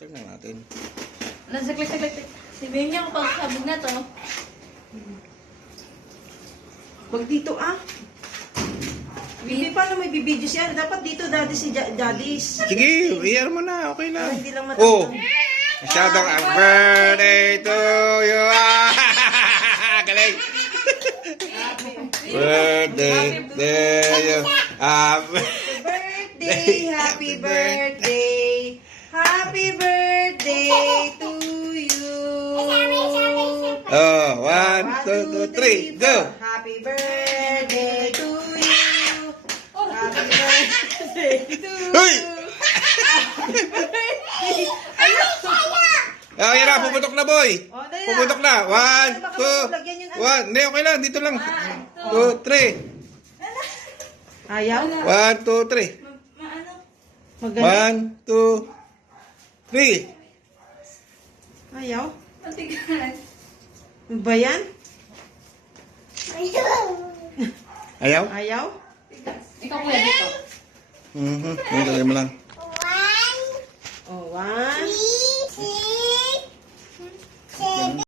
Start na natin. Saglit. Sabihin niya kapag sabog na to. Wag dito ah. Bibi, paano may bibidyo siya? Dapat dito, daddy si daddies. Sige, iyan mo na. Okay na. Para hindi lang matanda. Oh! Masyadong birthday to you. Galing. Birthday to you. Happy birthday. Happy birthday to you. Oh, 1, 2, 3, go! Happy birthday to you. Happy birthday to you. Hoy! Oh, yan na, puputok na, boy. Oh, dali na. Puputok na. 1, 2, 1. Hindi, okay lang. Dito lang. 2, 3. Ayaw? 1, 2, 3. Magaling? 1, 2, 3. Ayaw? Matigas. Ano ba yan? Ayaw? Ayaw? Ikaw kuya dito. Mhm. Lagay mo lang.